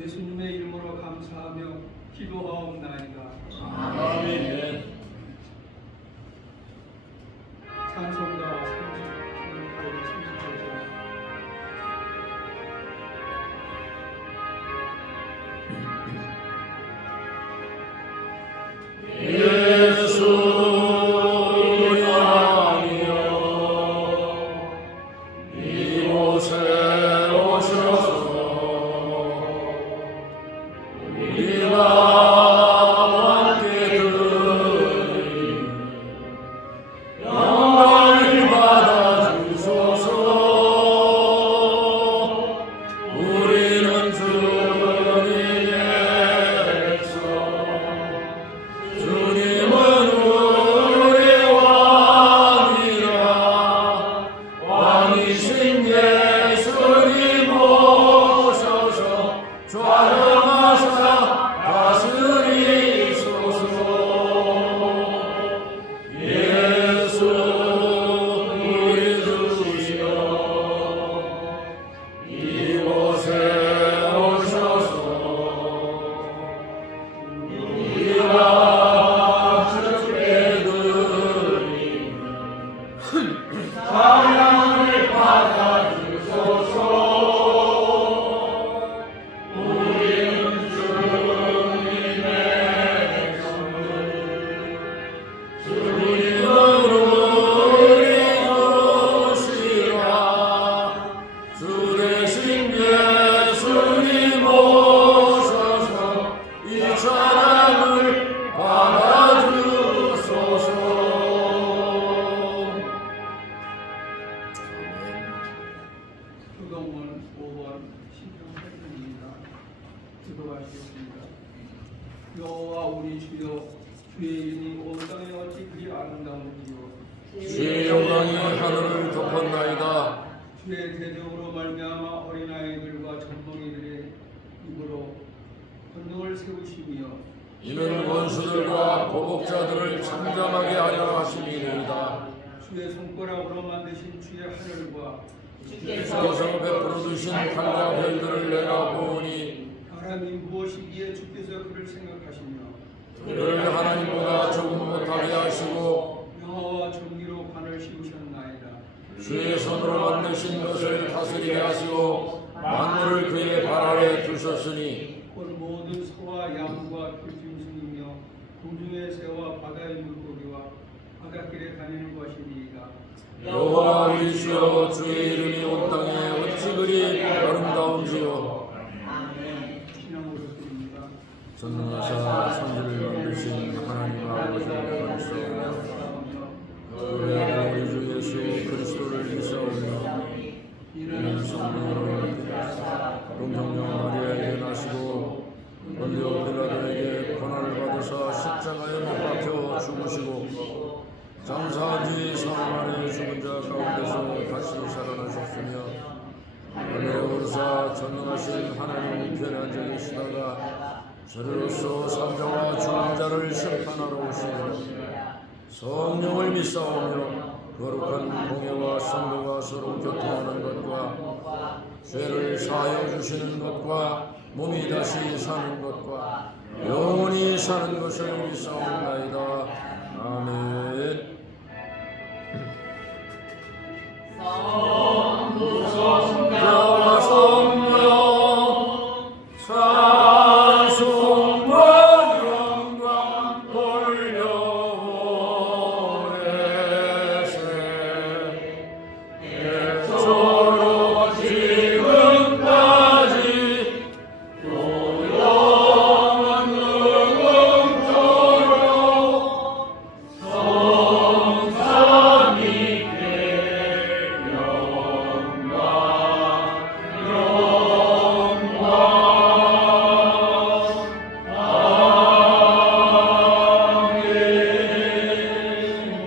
예수님의 이름으로 감사하며 기도하옵나이다. 아멘. 찬송가 38절 우리가 함께 우리 주여, 주의 이름이 온 땅에 어찌 그리 아름다운지요. 주의 영광이 하늘을 덮었나이다. 주의 대적으로 말미암아 어린아이들과 젖먹이들의 입으로 권능을 세우시며 이는 원수들과 보복자들을 잠잠하게 하려 하심이니이다. 주의 손가락으로 만드신 주의 하늘과 주께서 베풀어 주신 달과 별들을 내가 보니 사람이 무엇이기에 주께서 그를 생각하시며 그를 하나님보다 조금 못하게 하시고 영화와 정의로 관을 씌우셨나이다. 주의 손으로 만드신 것을 다스리게 하시고 만물을 그의 발 아래 두셨으니 곧 모든 소와 양과 들짐승이며 공중의 새와 바다의 물고기와 바닷길에 다니는 것이니이다. 여호와 우리 주여, 주의 이름이 온 땅에 어찌 그리 아름다운지요. 신앙으로 드립니다. 전능하사 천지를 만드신 하나님 아버지를 감사하며 우리 아들 우리 주 예수 그리스도를 믿사오며 이는 성령으로 동정녀 마리아에게 나시고 본디오 빌라도에게 고난을 받으사 십자가에 못 박혀 죽으시고 장사한 지 사흘 만에 죽은 자 가운데서 다시 살아나셨으며 하늘에 오르사 전능하신 하나님 우편에 앉아 계시다가 저리로서 산자와 죽은 자를 심판하러 오시리라. 성령을 믿사오며 거룩한 공예와 성도가 서로 교통하는 것과 죄를 사하여 주시는 것과 몸이 다시 사는 것과 영원히 사는 것을 믿사옵나이다. 아멘. 성부성자와 성령 찬송과 영광 돌려보내세 애초로 지금까지 또 영원 무궁토록 성삼위께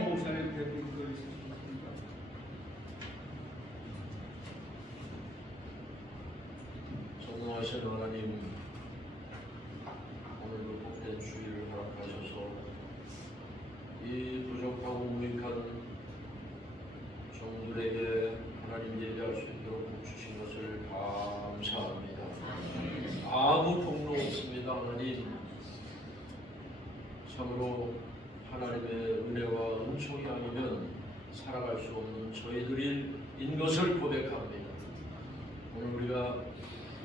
목사님 대표님 있으십니까? 전능하신 하나님, 오늘도 복된 주일을 허락하셔서 이 부족하고 무익한 종들에게 하나님 예배할 수 있도록 복 주신 것을 감사합니다. 아무 폭로 없습니다. 하나님, 참으로 하나님의 은혜와 은총이 아니면 살아갈 수 없는 저희들인 것을 고백합니다. 오늘 우리가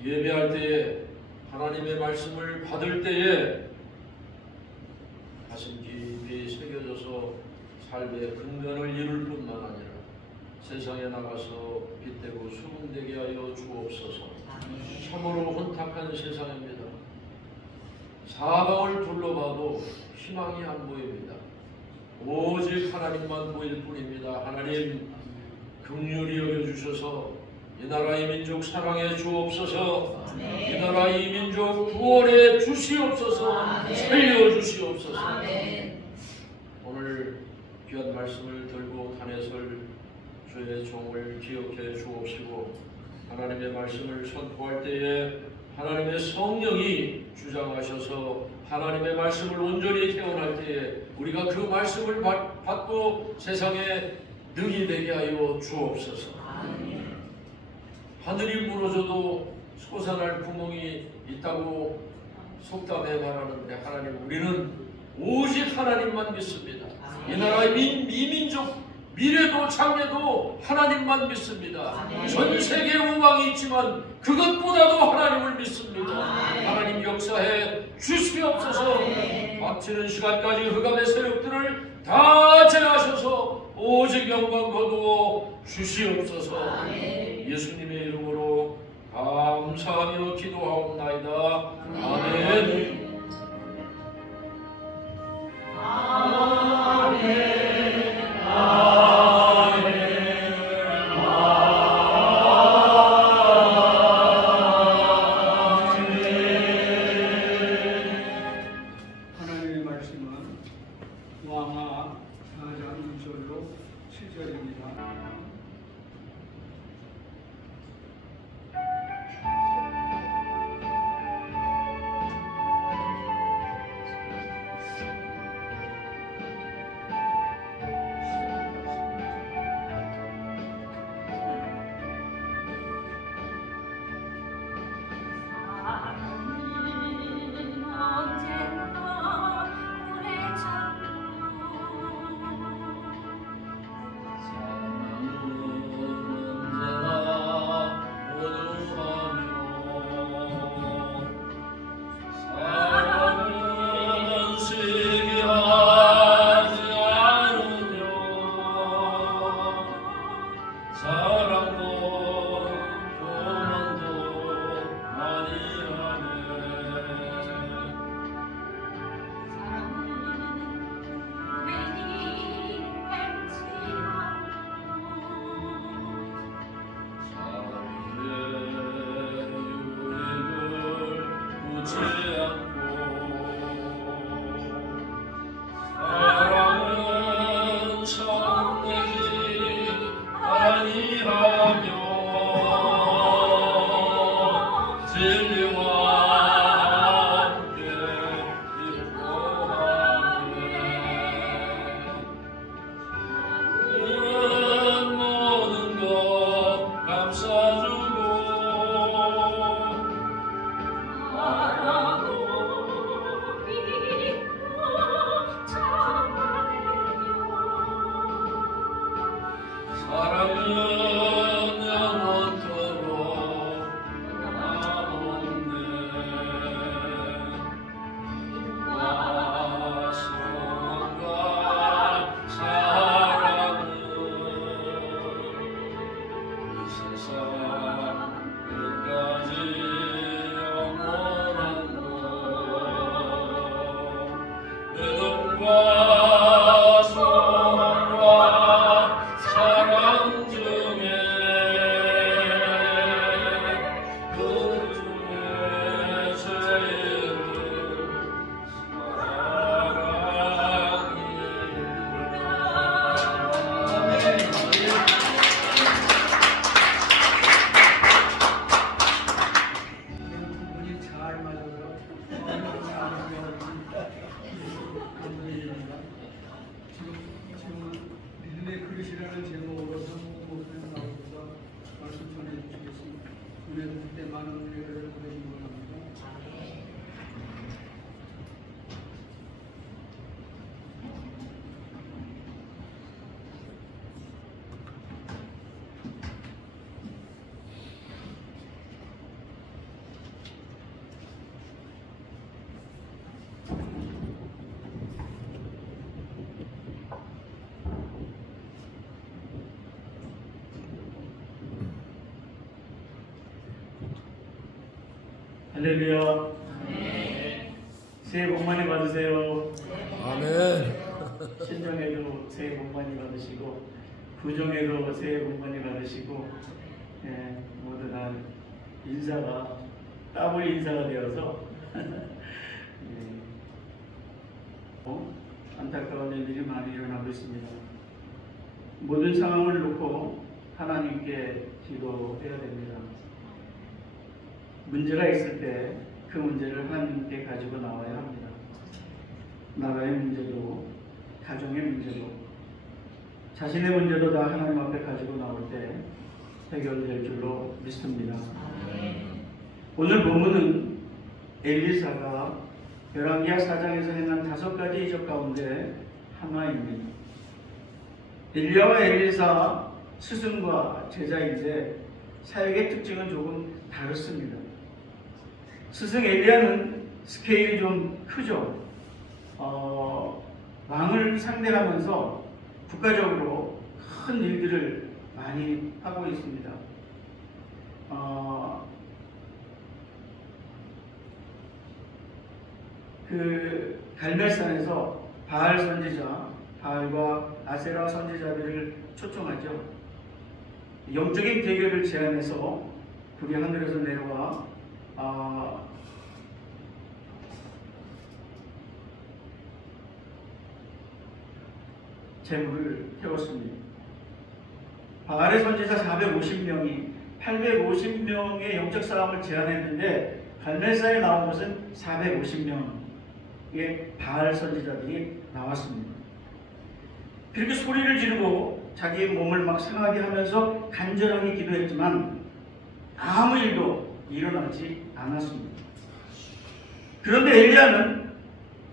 예배할 때에 하나님의 말씀을 받을 때에 가슴 깊이 새겨져서 삶의 근간을 이룰 뿐만 아니라 세상에 나가서 빛되고 소문되게 하여 주옵소서. 참으로 혼탁한 세상입니다. 사방을 둘러봐도 희망이 안 보입니다. 오직 하나님만 보일 뿐입니다. 하나님 긍휼히 여겨주셔서 이 나라의 민족 사랑해 주옵소서. 이 나라의 민족 구원해 주시옵소서. 살려주시옵소서. 오늘 귀한 말씀을 들고 단에설 주의 종을 기억해 주옵시고 하나님의 말씀을 선포할 때에 하나님의 성령이 주장하셔서 하나님의 말씀을 온전히 태어날 때에 우리가 그 말씀을 받고 세상에 능히 되게 하여 주옵소서. 하늘이 무너져도 솟아날 구멍이 있다고 속담에 말하는데 하나님, 우리는 오직 하나님만 믿습니다. 이 나라의 미민족 미래도 장래도 하나님만 믿습니다. 전 세계에 우방이 있지만 그것보다도 하나님을 믿습니다. 하나님 역사해 주시옵소서. 막치는 시간까지 흑암의 세력들을 다 제하셔서 오직 영광 거두어 주시옵소서. 예수님의 이름으로 감사하며 기도하옵나이다. 아멘. 사랑은 성내지 아니하며 진리와 함께 기뻐하네. 모든 것 감사주고 사랑은 영원토록 변함없네. 성과 사랑은 이 세상 끝까지 영원한 것. 믿음과 소망과 사랑 중에 그 중에 제일 분이 잘 맞아서 지금 믿음의 그릇이라는 제목으로 성공목을 나오셔서 말씀 전해주시겠습니다. 은혜 주실 때 많은 은혜를 보내주시기 바랍니다. 할렐루야. 새해 복 많이 받으세요. 아멘. 신정에도 새해 복 많이 받으시고 부정에도 새해 복 많이 받으시고 모두 다 인사가 더블 인사가 되어서 안타까운 일들이 많이 일어나고 있습니다. 모든 상황을 놓고 하나님께 기도해야 됩니다. 문제가 있을 때 그 문제를 하나님께 가지고 나와야 합니다. 나라의 문제도 가정의 문제도 자신의 문제도 다 하나님 앞에 가지고 나올 때 해결될 줄로 믿습니다. 오늘 본문은 엘리사가 열왕기하 4장에서 행한 5가지 이적 가운데 하나입니다. 엘리야와 엘리사 스승과 제자인데 사역의 특징은 조금 다릅니다. 스승 엘리야는 스케일이 좀 크죠. 왕을 상대하면서 국가적으로 큰 일들을 많이 하고 있습니다. 그 갈멜산에서 바알 선지자, 바알과 아세라 선지자들을 초청하죠. 영적인 대결을 제안해서 불이 하늘에서 내려와 재물을 태웠습니다. 바알의 선지자 450명이 850명의 영적 싸움을 제안했는데 갈멜산에 나온 것은 450명의 바알 선지자들이 나왔습니다. 그렇게 소리를 지르고 자기의 몸을 막 상하게 하면서 간절하게 기도했지만 아무 일도 일어나지 않았습니다. 그런데 엘리야는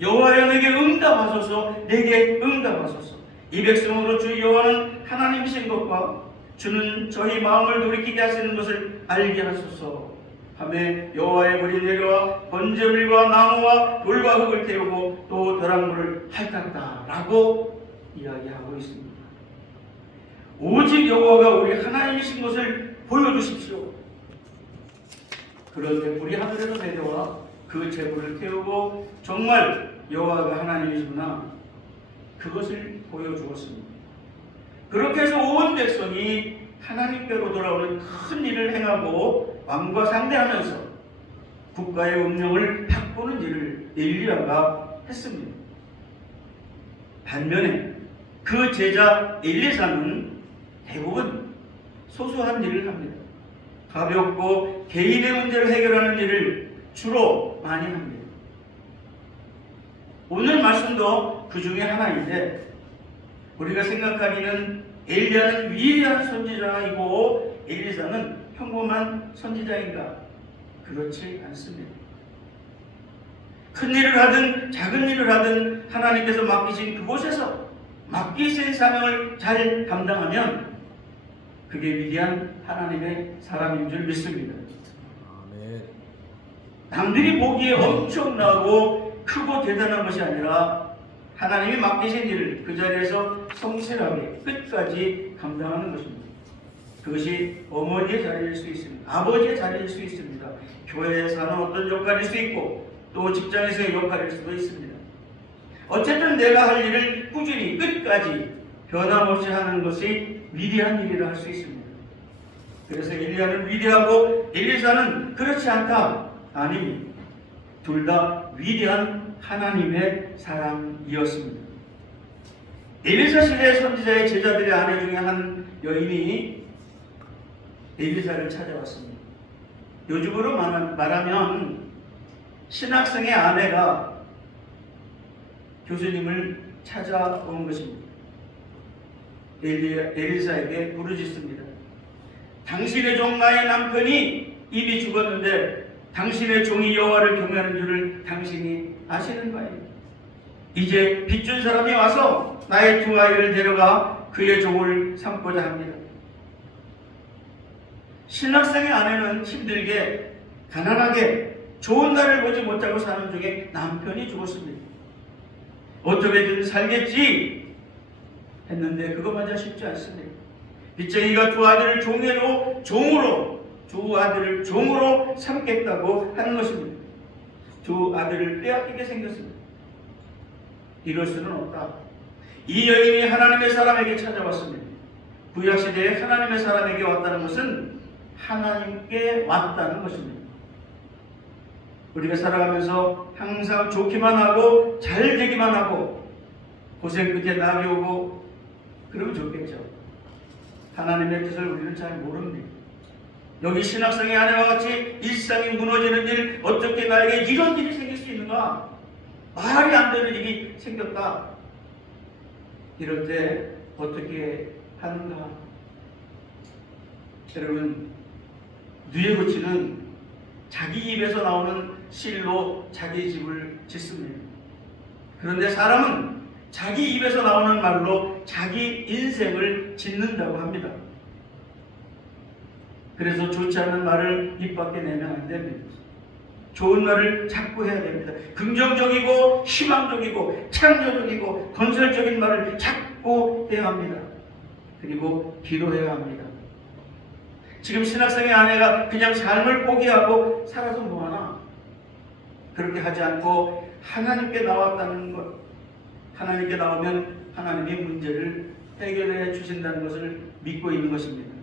여호와여 내게 응답하소서, 내게 응답하소서. 이 백성으로 주 여호와는 하나님이신 것과 주는 저희 마음을 돌이키게 하시는 것을 알게 하소서 하며 여호와의 불이 내려와 번제물과 나무와 돌과 흙을 태우고 또 벼락물을 핥았다라고 이야기하고 있습니다. 오직 여호와가 우리 하나님이신 것을 보여주십시오. 그런데 불이 하늘에서 내려와 그 제물을 태우고 정말 여호와가 하나님이시구나, 그것을 보여주었습니다. 그렇게 해서 온 백성이 하나님께로 돌아오는 큰 일을 행하고 왕과 상대하면서 국가의 운명을 바꾸는 일을 엘리야가 했습니다. 반면에 그 제자 엘리사는 대부분 소소한 일을 합니다. 가볍고 개인의 문제를 해결하는 일을 주로 많이 합니다. 오늘 말씀도 그 중에 하나인데, 우리가 생각하기는 엘리야는 위대한 선지자이고 엘리사는 평범한 선지자인가? 그렇지 않습니다. 큰 일을 하든 작은 일을 하든 하나님께서 맡기신 그곳에서 맡기신 사명을 잘 감당하면 그게 위대한 하나님의 사람인 줄 믿습니다. 남들이 보기에 엄청나고 크고 대단한 것이 아니라 하나님이 맡기신 일을 그 자리에서 성실하게 끝까지 감당하는 것입니다. 그것이 어머니의 자리일 수 있습니다. 아버지의 자리일 수 있습니다. 교회에서 하는 어떤 역할일 수 있고 또 직장에서의 역할일 수도 있습니다. 어쨌든 내가 할 일을 꾸준히 끝까지 변함없이 하는 것이 위대한 일이라 할 수 있습니다. 그래서 엘리야는 위대하고 엘리사는 그렇지 않다. 아닙니다. 둘 다 위대한 하나님의 사람이었습니다. 엘리사 시대 선지자의 제자들의 아내 중에 한 여인이 엘리사를 찾아왔습니다. 요즘으로 말하면 신학생의 아내가 교수님을 찾아온 것입니다. 엘리사에게 부르짖습니다. 당신의 종 나의 남편이 이미 죽었는데 당신의 종이 여호와를 경외하는 줄을 당신이 아시는 바입니다. 이제 빚준 사람이 와서 나의 두 아이를 데려가 그의 종을 삼고자 합니다. 신학생의 아내는 힘들게 가난하게 좋은 날을 보지 못하고 사는 중에 남편이 죽었습니다. 어떻게든 살겠지 했는데 그것마저 쉽지 않습니다. 빚쟁이가 두 아들을 종으로 삼겠다고 하는 것입니다. 두 아들을 빼앗기게 생겼습니다. 이럴 수는 없다. 이 여인이 하나님의 사람에게 찾아왔습니다. 구약시대에 하나님의 사람에게 왔다는 것은 하나님께 왔다는 것입니다. 우리가 살아가면서 항상 좋기만 하고 잘 되기만 하고 고생 끝에 낙이 오고 그러면 좋겠죠. 하나님의 뜻을 우리는 잘 모릅니다. 여기 신학생의 아내와 같이 일상이 무너지는 일, 어떻게 나에게 이런 일이 생길 수 있는가? 말이 안 되는 일이 생겼다. 이럴 때 어떻게 하는가? 여러분, 누에고치는 자기 입에서 나오는 실로 자기 집을 짓습니다. 그런데 사람은 자기 입에서 나오는 말로 자기 인생을 짓는다고 합니다. 그래서 좋지 않은 말을 입 밖에 내면 안 됩니다. 좋은 말을 자꾸 해야 됩니다. 긍정적이고 희망적이고 창조적이고 건설적인 말을 자꾸 해야 합니다. 그리고 기도해야 합니다. 지금 신학생의 아내가 그냥 삶을 포기하고 살아서 뭐하나? 그렇게 하지 않고 하나님께 나왔다는 것, 하나님께 나오면 하나님이 문제를 해결해 주신다는 것을 믿고 있는 것입니다.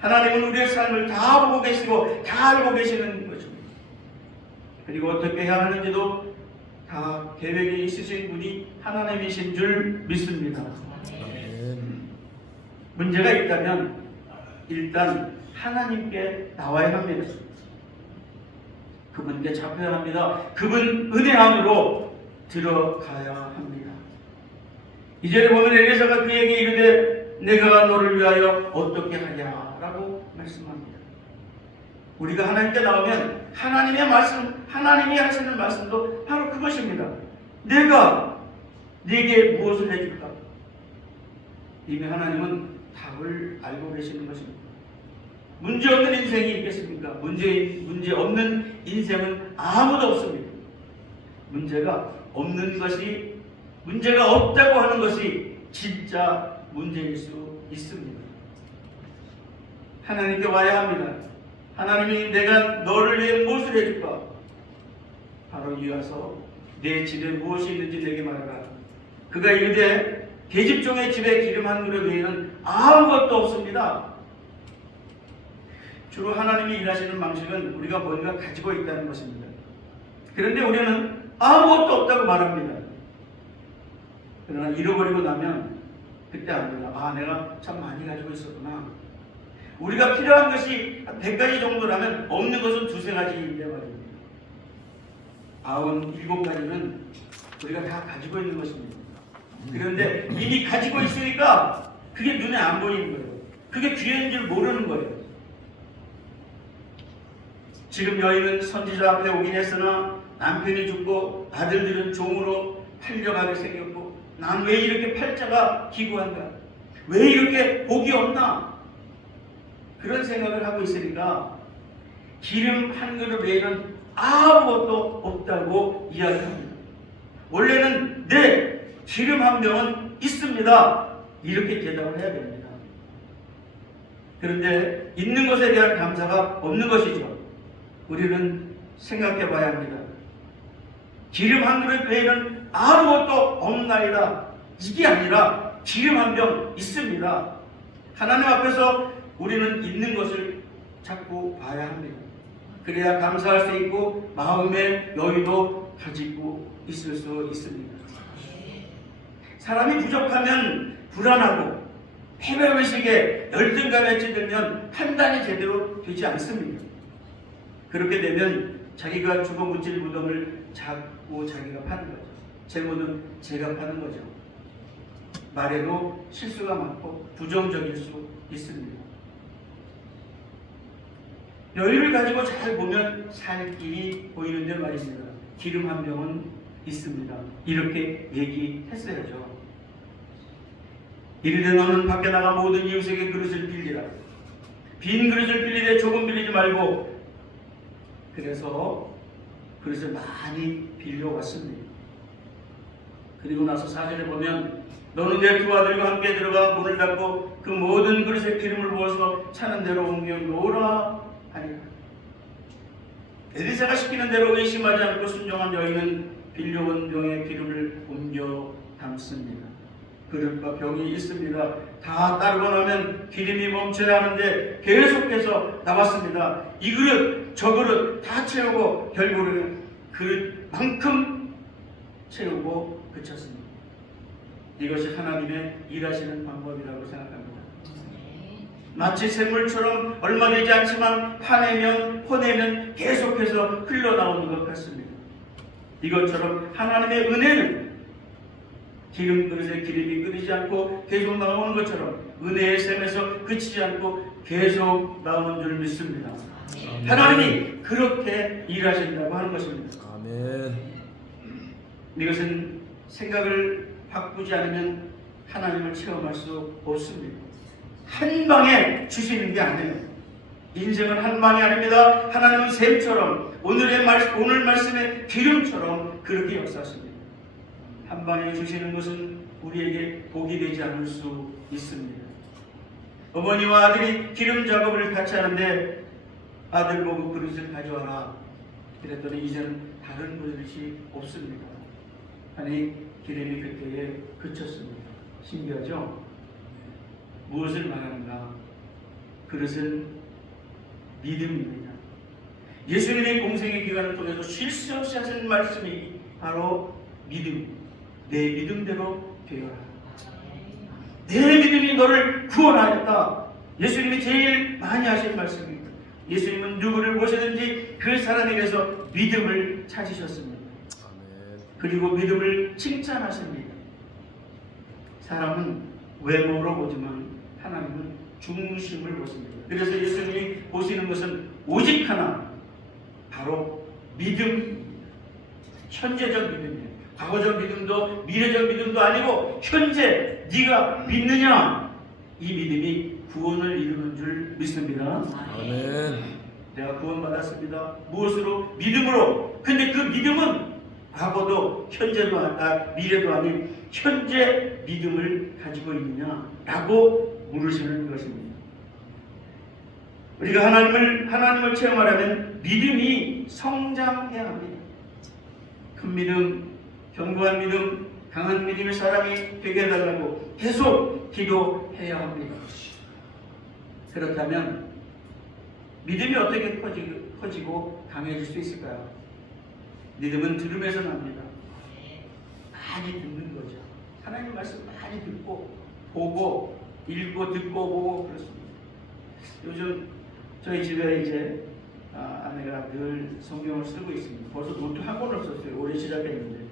하나님은 우리의 삶을 다 보고 계시고 다 알고 계시는 것입니다. 그리고 어떻게 해야 하는지도 다 계획이 있으신 분이 하나님이신 줄 믿습니다. 문제가 있다면 일단 하나님께 나와야 합니다. 그분께 잡혀야 합니다. 그분 은혜 안으로 들어가야 합니다. 이전에 보면 엘리사가 그에게 이르되 내가 너를 위하여 어떻게 하냐 라고 말씀합니다. 우리가 하나님께 나오면 하나님의 말씀, 하나님이 하시는 말씀도 바로 그것입니다. 내가 네게 무엇을 해줄까? 이미 하나님은 답을 알고 계시는 것입니다. 문제 없는 인생이 있겠습니까? 문제 없는 인생은 아무도 없습니다. 문제가 없는 것이, 문제가 없다고 하는 것이 진짜 문제일 수 있습니다. 하나님께 와야 합니다. 하나님이 내가 너를 위해 무엇을 해줄까? 바로 이 와서 내 집에 무엇이 있는지 내게 말하라. 그가 이르되 계집종의 집에 기름 한 그릇 외에는 아무것도 없습니다. 주로 하나님이 일하시는 방식은 우리가 뭔가 가지고 있다는 것입니다. 그런데 우리는 아무것도 없다고 말합니다. 그러나 잃어버리고 나면 그때 압니다. 아, 내가 참 많이 가지고 있었구나. 우리가 필요한 것이 한 100가지 정도라면 없는 것은 2-3가지인데 말입니다. 97가지는 우리가 다 가지고 있는 것입니다. 그런데 이미 가지고 있으니까 그게 눈에 안 보이는 거예요. 그게 귀한 줄 모르는 거예요. 지금 여인은 선지자 앞에 오긴 했으나 남편이 죽고 아들들은 종으로 팔려가게 생겼고, 난 왜 이렇게 팔자가 기구한가? 왜 이렇게 복이 없나? 그런 생각을 하고 있으니까 기름 한 그릇 외에는 아무것도 없다고 이야기합니다. 원래는 네, 기름 한 병은 있습니다. 이렇게 대답을 해야 됩니다. 그런데 있는 것에 대한 감사가 없는 것이죠. 우리는 생각해 봐야 합니다. 기름 한 그릇 외에는 아무것도 없나이다. 이게 아니라 기름 한 병 있습니다. 하나님 앞에서 우리는 있는 것을 자꾸 봐야 합니다. 그래야 감사할 수 있고 마음의 여유도 가지고 있을 수 있습니다. 사람이 부족하면 불안하고 패배의식에 열등감에 찌들면 판단이 제대로 되지 않습니다. 그렇게 되면 자기가 주고 묻질 무덤을 자꾸 자기가 파는 거죠. 제 무덤 제가 파는 거죠. 말에도 실수가 많고 부정적일 수 있습니다. 여유를 가지고 잘 보면 살 길이 보이는데 말입니다. 기름 한 병은 있습니다. 이렇게 얘기했어야죠. 이르되 너는 밖에 나가 모든 이웃에게 그릇을 빌리라. 빈 그릇을 빌리되 조금 빌리지 말고. 그래서 그릇을 많이 빌려왔습니다. 그리고 나서 4절에 보면 너는 내 두 아들과 함께 들어가 문을 닫고 그 모든 그릇에 기름을 부어서 차는 대로 옮겨 놓으라 하니라. 엘리사가 시키는 대로 의심하지 않고 순종한 여인은 빌려온 병에 기름을 옮겨 담습니다. 그릇과 병이 있습니다. 다 따르고 나면 기름이 멈춰야 하는데 계속해서 나왔습니다. 이 그릇 저 그릇 다 채우고 결국은 그릇만큼 채우고 그쳤습니다. 이것이 하나님의 일하시는 방법이라고 생각합니다. 마치 샘물처럼 얼마 되지 않지만 파내면 퍼내면 계속해서 흘러나오는 것 같습니다. 이것처럼 하나님의 은혜는 기름 그릇에 기름이 끓이지 않고 계속 나오는 것처럼 은혜의 샘에서 그치지 않고 계속 나오는 줄 믿습니다. 하나님이 그렇게 일하신다고 하는 것입니다. 아멘. 이것은 생각을 바꾸지 않으면 하나님을 체험할 수 없습니다. 한 방에 주시는 게 아니에요. 인생은 한 방이 아닙니다. 하나님은 샘처럼 오늘 말씀의 기름처럼 그렇게 역사하십니다. 한 방에 주시는 것은 우리에게 복이 되지 않을 수 있습니다. 어머니와 아들이 기름 작업을 같이 하는데 아들 보고 그릇을 가져와라. 그랬더니 이제는 다른 그릇이 없습니다. 아니 기름이 그때에 그쳤습니다. 신기하죠? 무엇을 말하는가? 그릇은 믿음입니다. 예수님의 공생의 기간을 통해서 쉴 수 없이 하신 말씀이 바로 믿음. 내 믿음대로 되어라. 내 믿음이 너를 구원하였다. 예수님이 제일 많이 하신 말씀입니다. 예수님은 누구를 보시든지 그 사람에게서 믿음을 찾으셨습니다. 그리고 믿음을 칭찬하십니다. 사람은 외모로 보지만 하나님은 중심을 보십니다. 그래서 예수님이 보시는 것은 오직 하나, 바로 믿음, 현재적 믿음이에요. 과거적 믿음도 미래적 믿음도 아니고 현재 네가 믿느냐, 이 믿음이 구원을 이루는 줄 믿습니다. 아멘. 내가 구원받았습니다. 무엇으로? 믿음으로. 근데 그 믿음은 과거도 현재도 미래도 아닌 현재 믿음을 가지고 있느냐라고 물으시는 것입니다. 우리가 하나님을 체험하려면 믿음이 성장해야 합니다. 큰 믿음, 견고한 믿음, 강한 믿음의 사람이 되게 해달라고 계속 기도해야 합니다. 그렇다면 믿음이 어떻게 커지고 강해질 수 있을까요? 믿음은 들음에서 납니다. 많이 듣는 거죠. 하나님 말씀 많이 듣고 보고 읽고 듣고 보고 그렇습니다. 요즘 저희 집에 이제 아내가 늘 성경을 쓰고 있습니다. 벌써 노트 한 권을 썼어요. 올해 시작했는데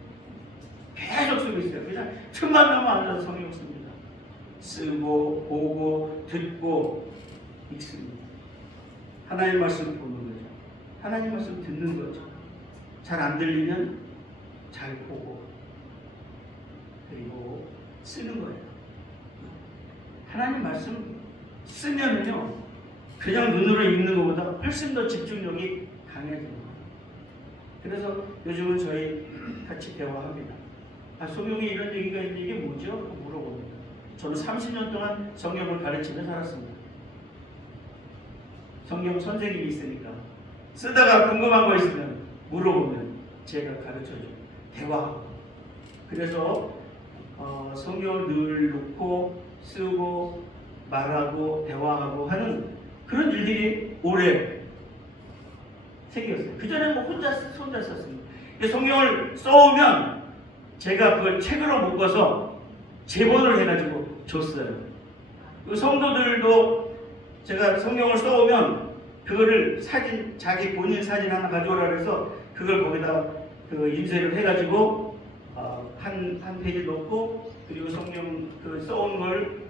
계속 쓰고 있어요. 그냥 틈만 나면 앉아서 성경 씁니다. 쓰고 보고 듣고 읽습니다. 하나님 말씀 보는 거죠. 하나님 말씀 듣는 거죠. 잘 안 들리면 잘 보고 그리고 쓰는 거예요. 하나님 말씀 쓰면은요 그냥 눈으로 읽는 것보다 훨씬 더 집중력이 강해집니다. 그래서 요즘은 저희 같이 대화합니다. 성경에 이런 얘기가 있는데 이게 뭐죠? 물어봅니다. 저는 30년 동안 성경을 가르치며 살았습니다. 성경 선생님이 있으니까 쓰다가 궁금한 거 있으면 물어보면 제가 가르쳐줘요. 대화하고. 그래서 성경을 늘 놓고 쓰고 말하고 대화하고 하는 그런 일들이 오래 생겼어요. 그전에 뭐 혼자 썼습니다. 성경을 써오면 제가 그걸 책으로 묶어서 제본을 해가지고 줬어요. 그 성도들도 제가 성경을 써오면 그거를 사진, 자기 본인 사진 하나 가져오라 그래서 그걸 거기다 그 인쇄를 해가지고 한 페이지 넣고 그리고 성경 그 써온 걸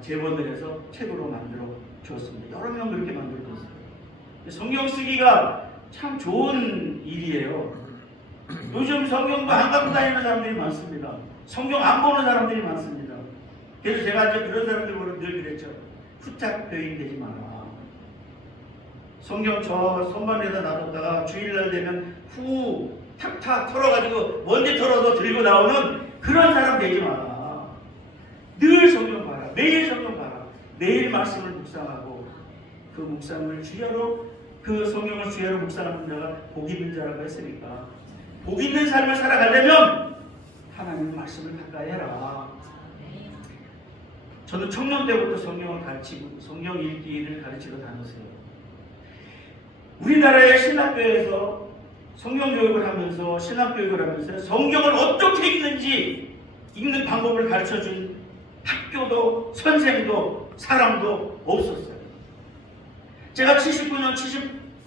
제본을 해서 책으로 만들어 주었습니다. 여러 명 그렇게 만들어 줬어요. 성경 쓰기가 참 좋은 일이에요. 요즘 성경도 안 갖고 다니는 사람들이 많습니다. 성경 안 보는 사람들이 많습니다. 그래서 제가 이제 그런 사람들보다 늘 그랬죠. 후tak 교인 되지 마라. 성경 저 선반에다 놔뒀다가 주일날 되면 후 탁탁 털어가지고 먼지 털어서 들고 나오는 그런 사람 되지 마라. 늘 성경 봐라. 매일 성경 봐라. 매일 말씀을 묵상하고 그 묵상을 주야로 그 성경을 주야로 묵상하는 자가 복 있는 자라고 했으니까 복 있는 삶을 살아가려면 하나님 말씀을 가까이 해라. 저는 청년 때부터 성경을 가르치고 성경 읽기를 가르치러 다녔어요. 우리나라의 신학교에서 성경교육을 하면서 신학교육을 하면서 성경을 어떻게 읽는지 읽는 방법을 가르쳐준 학교도 선생도 사람도 없었어요. 제가 79년,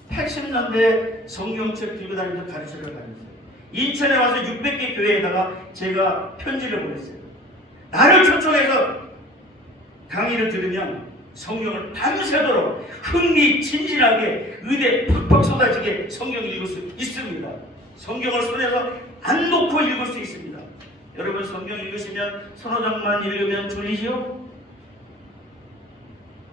80년대 성경책 들고 다니면서 가르치러 다녔어요. 인천에 와서 600개 교회에다가 제가 편지를 보냈어요. 나를 초청해서 강의를 들으면 성경을 밤새도록 흥미진진하게 의대 팍팍 쏟아지게 성경을 읽을 수 있습니다. 성경을 손에서 안 놓고 읽을 수 있습니다. 여러분 성경 읽으시면 서너 장만 읽으면 졸리죠?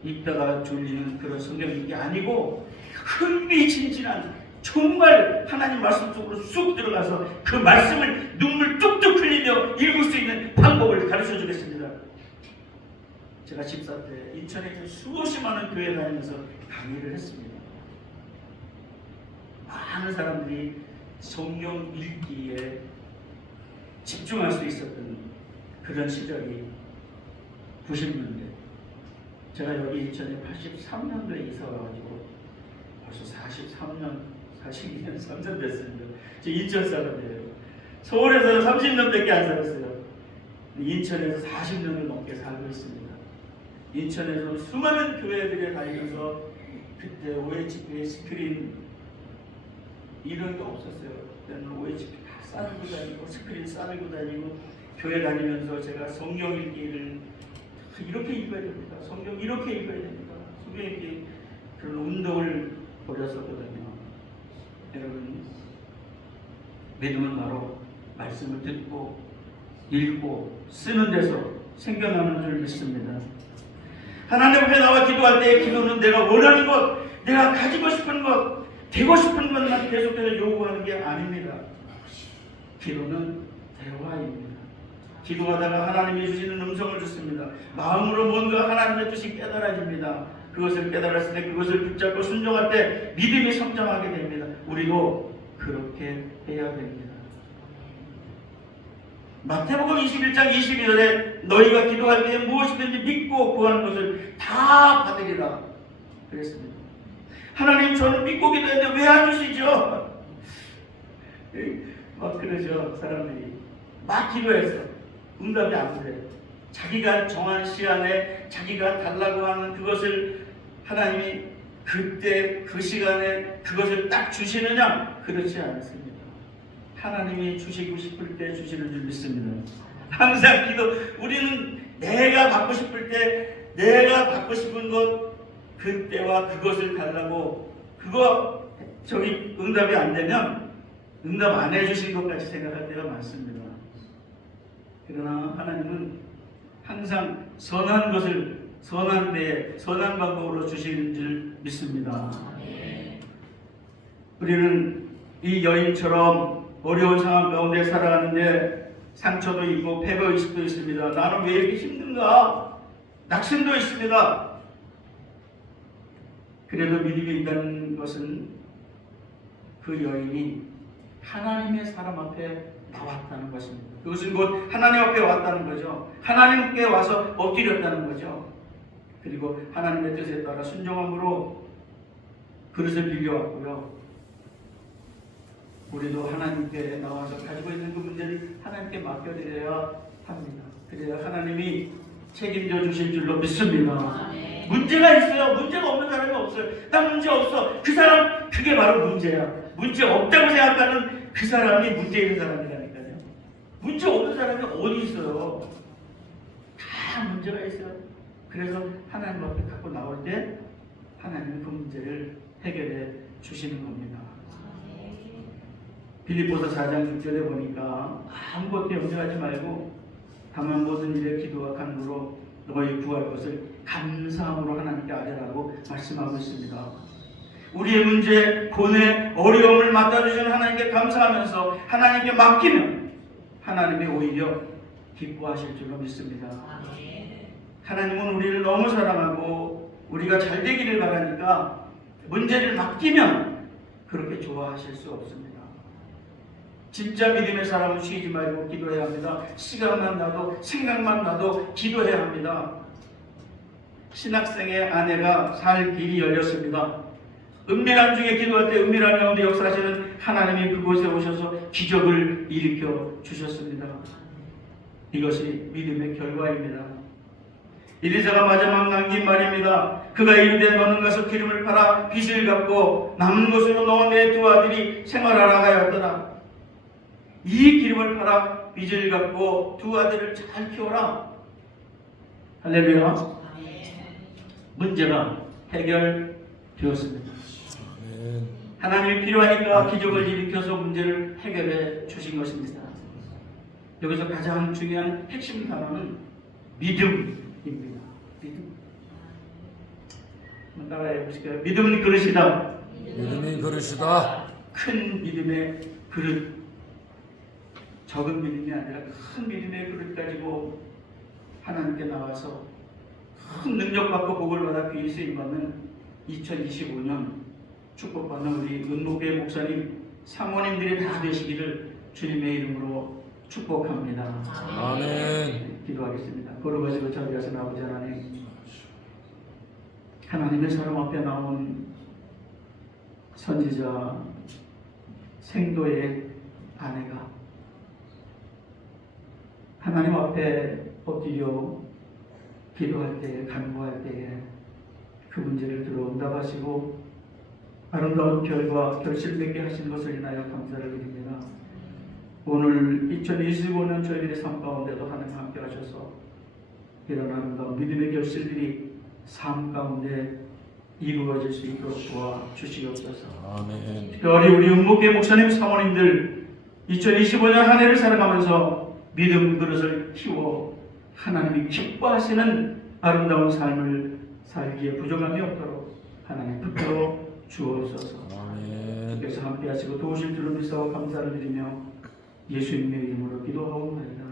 읽다가 졸리는 그런 성경 읽기 아니고 흥미진진한 정말 하나님 말씀 속으로 쑥 들어가서 그 말씀을 눈물 뚝뚝 흘리며 읽을 수 있는 방법을 가르쳐 주겠습니다. 제가 집사 때 인천에 수없이 많은 교회 다니면서 강의를 했습니다. 많은 사람들이 성경 읽기에 집중할 수 있었던 그런 시절이 90년대. 제가 여기 인천에 83년도에 이사 와가지고 벌써 42년, 3년 됐습니다. 저 인천 사람이에요. 서울에서는 30년밖에 안 살았어요. 인천에서 40년을 넘게 살고 있습니다. 인천에서 수많은 교회들에 다니면서 그때 OHP 스크린 이런 게 없었어요. 그때는 OHP 다 싸들고 다니고 스크린 싸들고 다니고 교회 다니면서 제가 성경 읽기를 이렇게 읽어야 됩니다. 성경 이렇게 읽어야 됩니다. 성경 읽기 그런 운동을 벌였었거든요. 여러분 믿음은 바로 말씀을 듣고 읽고 쓰는 데서 생겨나는 줄 믿습니다. 하나님 앞에 나와 기도할 때의 기도는 내가 원하는 것, 내가 가지고 싶은 것, 되고 싶은 것만 계속해서 요구하는 게 아닙니다. 기도는 대화입니다. 기도하다가 하나님이 주시는 음성을 듣습니다. 마음으로 뭔가 하나님의 뜻이 깨달아집니다. 그것을 깨달았을 때 그것을 붙잡고 순종할 때 믿음이 성장하게 됩니다. 우리도 그렇게 해야 됩니다. 마태복음 21장 22절에 너희가 기도할 때에 무엇이든지 믿고 구하는 것을 다 받으리라 그랬습니다. 하나님 저는 믿고 기도했는데 왜 안 주시죠? 막 그러죠. 사람들이 막 기도해서 응답이 안 돼요. 자기가 정한 시간에 자기가 달라고 하는 그것을 하나님이 그때 그 시간에 그것을 딱 주시느냐? 그렇지 않습니다. 하나님이 주시고 싶을 때 주시는 줄 믿습니다. 항상 우리는 내가 받고 싶을 때 내가 받고 싶은 것 그때와 그것을 달라고 응답이 안 되면 응답 안 해주신 것까지 생각할 때가 많습니다. 그러나 하나님은 항상 선한 것을 선한 때에 선한 방법으로 주시는 줄 믿습니다. 우리는 이 여인처럼 어려운 상황 가운데 살아가는데 상처도 있고 패배의식도 있습니다. 나는 왜 이렇게 힘든가? 낙심도 있습니다. 그래도 믿음이 있다는 것은 그 여인이 하나님의 사람 앞에 나왔다는 것입니다. 그것은 곧 하나님 앞에 왔다는 거죠. 하나님께 와서 엎드렸다는 거죠. 그리고 하나님의 뜻에 따라 순종함으로 그릇을 빌려왔고요. 우리도 하나님께 나와서 가지고 있는 그 문제를 하나님께 맡겨드려야 합니다. 그래야 하나님이 책임져 주실 줄로 믿습니다. 문제가 있어요. 문제가 없는 사람이 없어요. 나 문제 없어. 그 사람 그게 바로 문제야. 문제 없다고 생각하는 그 사람이 문제 있는 사람이라니까요. 문제 없는 사람이 어디 있어요. 다 문제가 있어요. 그래서 하나님 앞에 갖고 나올 때 하나님은 그 문제를 해결해 주시는 겁니다. 빌립보서 4장 6절에 보니까 아무것도 염려하지 말고 다만 모든 일에 기도와 간구로 너희 구할 것을 감사함으로 하나님께 아뢰라고 말씀하고 있습니다. 우리의 문제, 고뇌, 어려움을 맡아주시는 하나님께 감사하면서 하나님께 맡기면 하나님이 오히려 기뻐하실 줄로 믿습니다. 하나님은 우리를 너무 사랑하고 우리가 잘 되기를 바라니까 문제를 맡기면 그렇게 좋아하실 수 없습니다. 진짜 믿음의 사람은 쉬지 말고 기도해야 합니다. 시간만 나도 생각만 나도 기도해야 합니다. 신학생의 아내가 살 길이 열렸습니다. 은밀한 중에 기도할 때 은밀한 가운데 역사하시는 하나님이 그곳에 오셔서 기적을 일으켜 주셨습니다. 이것이 믿음의 결과입니다. 엘리사가 마지막 남긴 말입니다. 그가 이르되 너는 가서 기름을 팔아 빚을 갚고 남은 것으로 너 내 두 아들이 생활하라 하였더라. 이 기름을 팔아 빚을 갚고 두 아들을 잘 키워라. 할렐루야. 문제가 해결되었습니다. 하나님이 필요하니까 기적을 일으켜서 문제를 해결해 주신 것입니다. 여기서 가장 중요한 핵심 단어는 믿음입니다. 믿음. 한번 따라해 보실까요? 믿음은 그릇이다. 믿음이 그릇이다. 큰 믿음의 그릇. 적은 믿음이 아니라 큰 믿음의 그릇 가지고 하나님께 나와서 큰 능력받고 복을 받아 귀히 쓰임받는 2025년 축복받는 우리 은목회 목사님 사모님들이 다 되시기를 주님의 이름으로 축복합니다. 아멘. 기도하겠습니다. 걸어가시고 자비하신 아버지 하나님, 하나님의 사람 앞에 나온 선지자 생도의 아내가 하나님 앞에 엎드려 기도할 때에, 간구할 때에 그 문제를 들어 응답하시고 아름다운 결과, 결실 맺게 하신 것을 인하여 감사를 드립니다. 오늘 2025년 저희들의 삶 가운데도 하나님 함께 하셔서 이런 아름다운 믿음의 결실들이 삶 가운데 이루어질 수 있도록 도와주시옵소서. 아멘. 특별히 우리 은목회 목사님 사모님들 2025년 한 해를 살아가면서 믿음 그릇을 키워 하나님이 기뻐하시는 아름다운 삶을 살기에 부족함이 없도록 하나님 붙들어 주옵소서. 아멘. 주께서 함께 하시고 도우실 줄로 믿사오 감사를 드리며 예수님의 이름으로 기도하옵나이다.